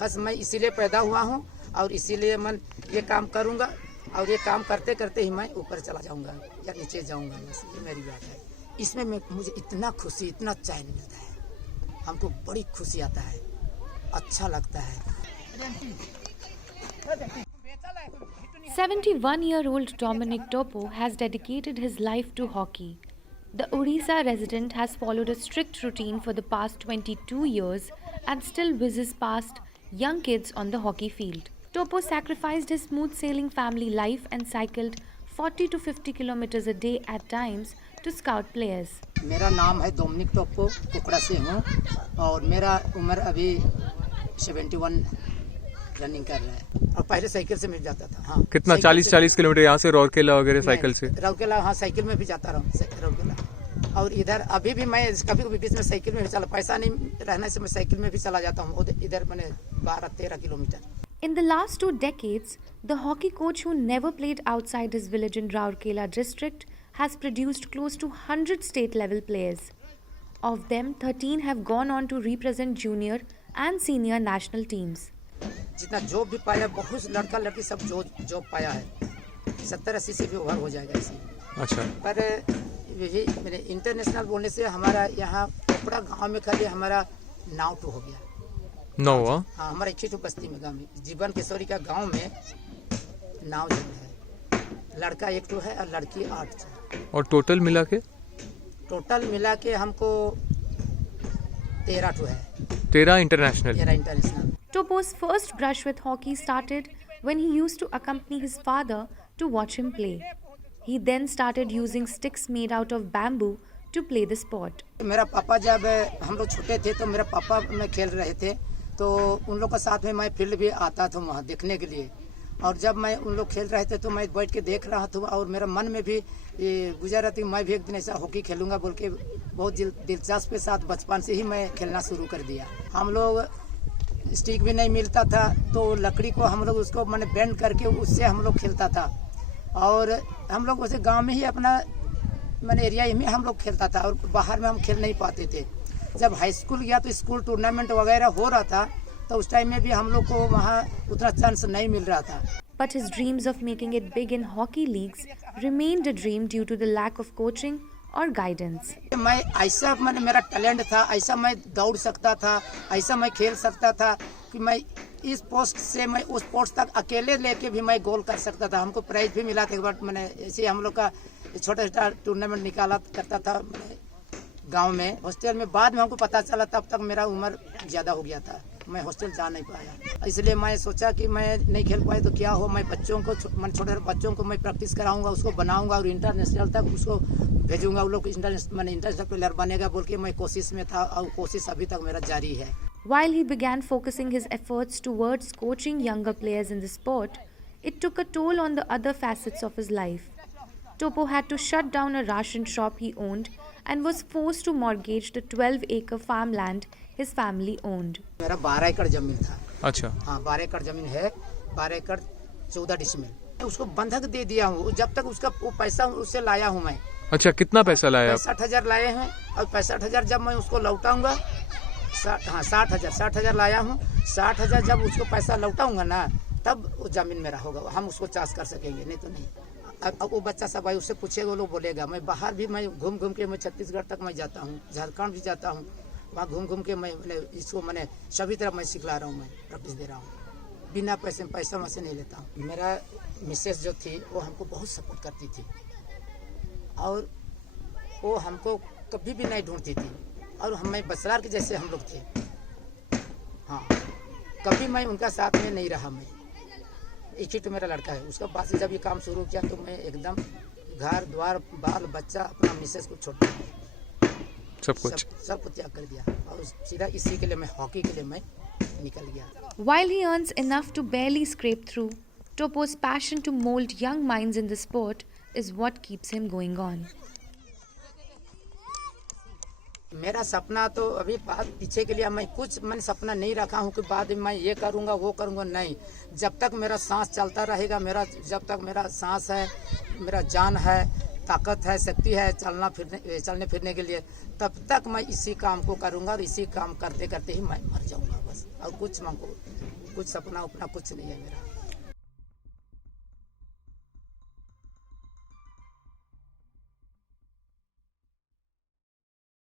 बस मैं इसीलिए पैदा हुआ हूँ और इसीलिए मैं ये काम करूँगा और ये काम करते करते ही मैं ऊपर चला जाऊँगा या नीचे जाऊँगा। बस ये मेरी बात है। इसमें मुझे इतना खुशी, इतना चैन मिलता है, हमको बड़ी खुशी आता है, अच्छा लगता है। 71-year-old Dominic Topo has dedicated his life to hockey. The Odisha resident has followed a strict routine for the past 22 years and still whizzes past young kids on the hockey field. Topo sacrificed his smooth-sailing family life and cycled 40 to 50 kilometers a day at times to scout players. मेरा नाम है Dominic Toppo, कुकड़ा से हूँ और मेरा उम्र अभी 71 running कर रहा है और पहले साइकिल से मिल जाता था। हाँ, कितना 40 किलोमीटर यहाँ से रौरकेला वगैरह साइकिल से? रौरकेला हाँ, साइकिल में भी जाता रहा रौरकेला। और इधर अभी भी मैं कभी कभी बीच में साइकिल में भी चला, पैसा नहीं रहने से मैं साइकिल में भी चला जाता हूँ इधर मैंने 12-13 kilometre. In the last 2 decades, the hockey coach who never played outside his village in Rourkela district has produced close to 100 state-level players. Of them, 13 have gone on to represent junior and senior national teams. जितना job भी पाया, बहुत लड़का लड़की सब job पाया है, 70-80 से भी ओवर हो जाएगा इसी। अच्छा। पर यही मेरे इंटरनेशनल बोलने से हमारा यहाँ कोपड़ा गांव में खाली हमारा नाव टू हो गया। नाव? हाँ, हमारा 21 बस्ती में गाँव में जीवन किशोरी का गांव में नाव जो है, लड़का 1 है और लड़की 8 है। और टोटल मिला के हमको 13 है। 13 international. 13 international. Topo's first brush with hockey started when he used to accompany his father to watch him play. He then started using sticks made out of bamboo to play the sport. मेरा पापा जब हम लोग छोटे थे तो मेरा पापा में खेल रहे थे तो उन लोग के साथ में मैं फील्ड भी आता था वहाँ देखने के लिए। और जब मैं उन लोग खेल रहे थे तो मैं बैठ के देख रहा था और मेरा मन में भी गुजर रहा था मैं भी एक दिन ऐसा हॉकी खेलूंगा बोल के बहुत दिलचस्प के साथ बचपन से ही मैं खेलना शुरू कर दिया। हम लोग स्टिक भी नहीं मिलता था तो लकड़ी को हम लोग उसको मैंने बेंड करके उससे हम लोग खेलता था और हम लोग वैसे गांव में ही अपना मैंने एरिया में हम लोग खेलता था और बाहर में हम खेल नहीं पाते थे। जब हाई स्कूल गया तो स्कूल टूर्नामेंट वगैरह हो रहा था तो उस टाइम में भी हम लोग को वहाँ उतना चांस नहीं मिल रहा था। But his dreams of making it big in hockey leagues remained a dream due to the lack of coaching or guidance. मैं ऐसा मेरा टैलेंट था, ऐसा मैं दौड़ सकता था, ऐसा मैं खेल सकता था कि मैं इस पोस्ट से मैं उस पोस्ट तक अकेले लेके भी मैं गोल कर सकता था। हमको प्राइज भी मिला था एक बार, मैंने ऐसे हम लोग का छोटा टूर्नामेंट निकाला करता था गांव में हॉस्टल में। बाद में हमको पता चला तब तक मेरा उम्र ज़्यादा हो गया था, मैं हॉस्टल जा नहीं पाया। इसलिए मैं सोचा कि मैं नहीं खेल पाए तो क्या हो, मैं बच्चों को छोटे बच्चों को मैं प्रैक्टिस कराऊंगा, उसको बनाऊंगा और इंटरनेशनल तक उसको भेजूंगा। वो लोग इंटरनेशनल प्लेयर बनेगा बोल के मैं कोशिश में था और कोशिश अभी तक मेरा जारी है। While he began focusing his efforts towards coaching younger players in the sport, it took a toll on the other facets of his life. Topo had to shut down a ration shop he owned and was forced to mortgage the 12-acre farmland his family owned. मेरा 12 एकड़ जमीन था। अच्छा। हाँ, 12 एकड़ जमीन है, 12 एकड़ 14 डिसमिल। उसको बंधक दे दिया हूँ जब तक उसका वो पैसा उससे लाया हूँ मैं। अच्छा, कितना पैसा लाया? 65,000 लाए हैं और 65,000 जब मैं उसको लौटाऊंगा 60,000 लाया हूँ। 60,000 जब उसको पैसा लौटाऊंगा ना तब वो जमीन मेरा होगा, हम उसको चार्ज कर सकेंगे, नहीं तो नहीं। अब वो बच्चा सब भाई उससे पूछेगा, वो लोग बोलेगा। मैं बाहर भी मैं घूम के मैं छत्तीसगढ़ तक मैं जाता हूँ, झारखंड भी जाता हूँ, वहाँ घूम के मैं इसको मैंने सभी तरह मैं सिखला रहा हूँ, मैं प्रैक्टिस दे रहा हूँ, बिना पैसा वैसे नहीं लेता हूँ। मेरा मिसेस जो थी वो हमको बहुत सपोर्ट करती थी और वो हमको कभी भी नहीं ढूंढती थी और हमें बसरार के जैसे हम लोग थे। हाँ, कभी मैं उनका साथ में नहीं रहा। मैं एक ही तो मेरा लड़का है, उसका बाद से जब ये काम शुरू किया तो मैं एकदम घर द्वार बाल बच्चा अपना मिसेस को छोड़ दिया, सब को त्याग कर दिया और सीधा इसी के लिए मैं हॉकी के लिए मैं निकल गया। While he earns enough to barely scrape through, Topo's passion to mold young minds in the sport is what keeps him going on. मेरा सपना तो अभी बात पीछे के लिए मैंने सपना नहीं रखा हूँ कि बाद में मैं ये करूँगा वो करूँगा, नहीं। जब तक मेरा सांस चलता रहेगा, जब तक मेरा सांस है, मेरा जान है, ताकत है, शक्ति है चलने फिरने के लिए, तब तक मैं इसी काम को करूँगा और इसी काम करते करते ही मैं मर जाऊँगा बस। और कुछ सपना उपना कुछ नहीं है मेरा।